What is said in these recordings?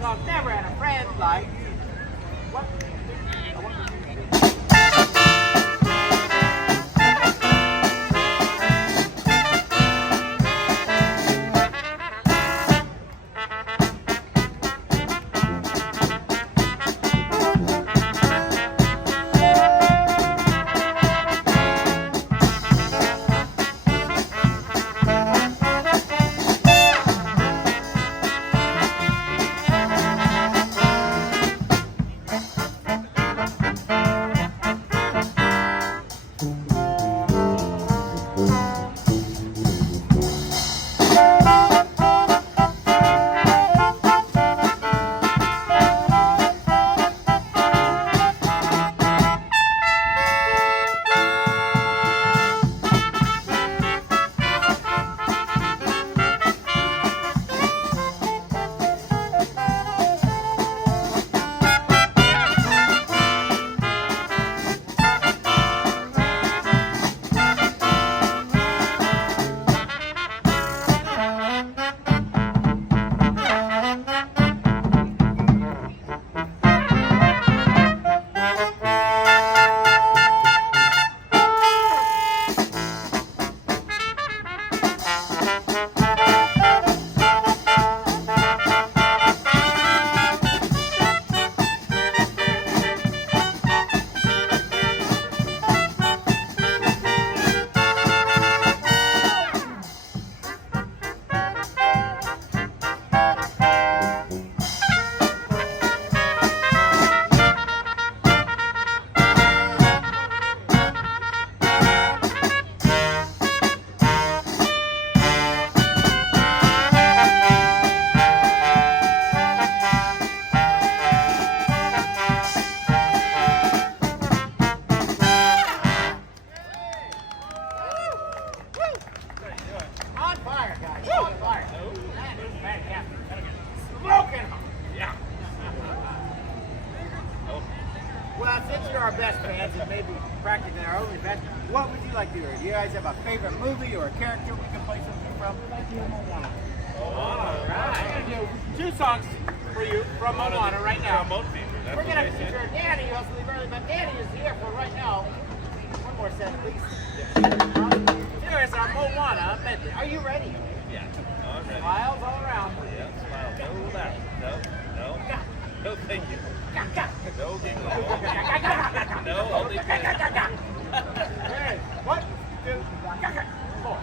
songs I've never had a friend like you. What? Well, since you're our best fans and maybe practically our only fans, what would you like to hear? Do you guys have a favorite movie or a character we can play something from? Moana. All right. Two songs for you from Moana right now. We're going to feature Danny, who has to leave early, but Danny is here for right now. One more set at least. Here is our Moana medley. Are you ready? Yeah, I'm ready. Smiles all around. Yeah, smile. No laugh. No. No, thank you. No giggling. No, only Okay. 1, 2, 4.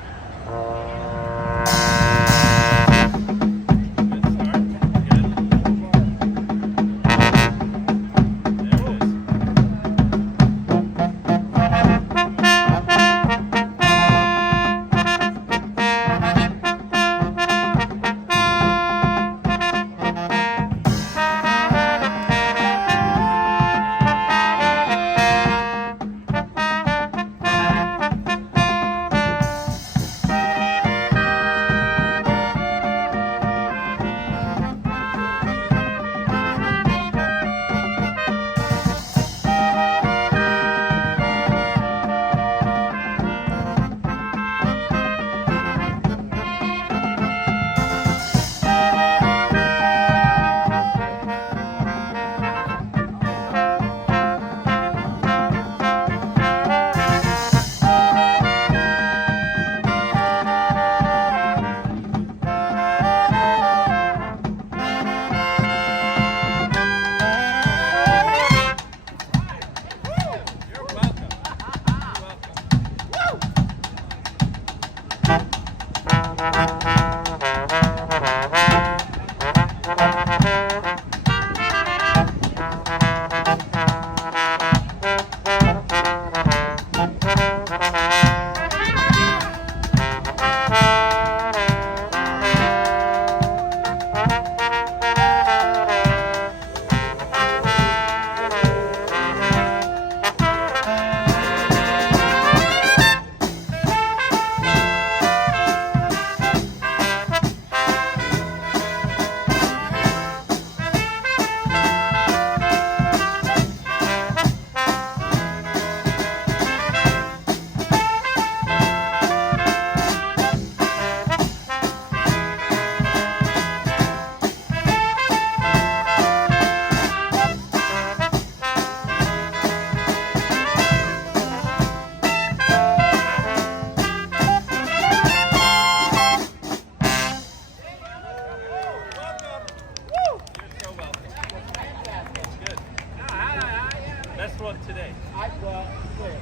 Well, clearly.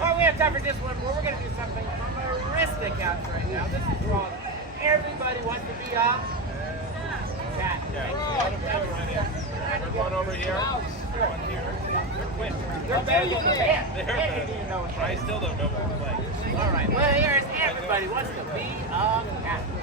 Oh, we have time for just one more. We're going to do something humoristic out right now. This is called Everybody Wants to Be a Cat. One over here. One here. They're better than the band. I still don't know what we're playing. All right. Well, here's Everybody Wants to Be a Cat.